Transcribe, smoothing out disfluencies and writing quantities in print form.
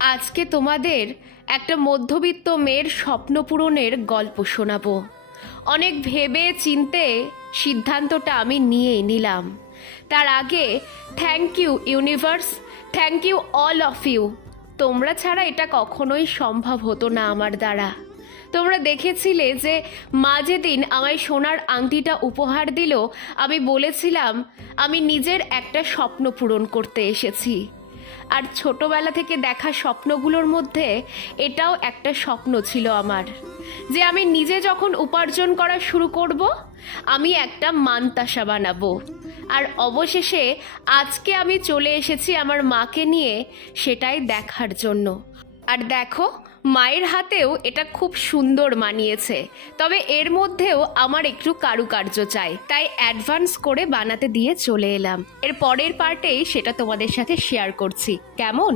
আজকে তোমাদের একটা মধ্যবিত্ত মেয়ের স্বপ্ন পূরণের গল্প শোনাবো। অনেক ভেবে চিনতে সিদ্ধান্তটা আমি নিয়েই নিলাম। তার আগে thank you universe, thank you all of you. তোমরা ছাড়া এটা কখনোই সম্ভব হতো না আমার দ্বারা। তোমরা দেখেছিলে যে মা যেদিন আমায় সোনার আংটিটা উপহার দিল, আমি বলেছিলাম আমি নিজের একটা স্বপ্ন পূরণ করতে এসেছি। আর ছোটবেলা থেকে দেখা স্বপ্নগুলোর মধ্যে এটাও একটা স্বপ্ন ছিল আমার, যে আমি নিজে যখন উপার্জন করা শুরু করব আমি একটা মানতাসা বানাবো। আর অবশেষে আজকে আমি চলে এসেছি আমার মাকে নিয়ে সেটাই দেখার জন্য। আর দেখো, মায়ের হাতেও এটা খুব সুন্দর মানিয়েছে, তবে এর মধ্যেও আমার একটু কারুকার্য চাই, তাই অ্যাডভান্স করে বানাতে দিয়ে চলে এলাম। এর পরের পার্টেই সেটা তোমাদের সাথে শেয়ার করছি। কেমন?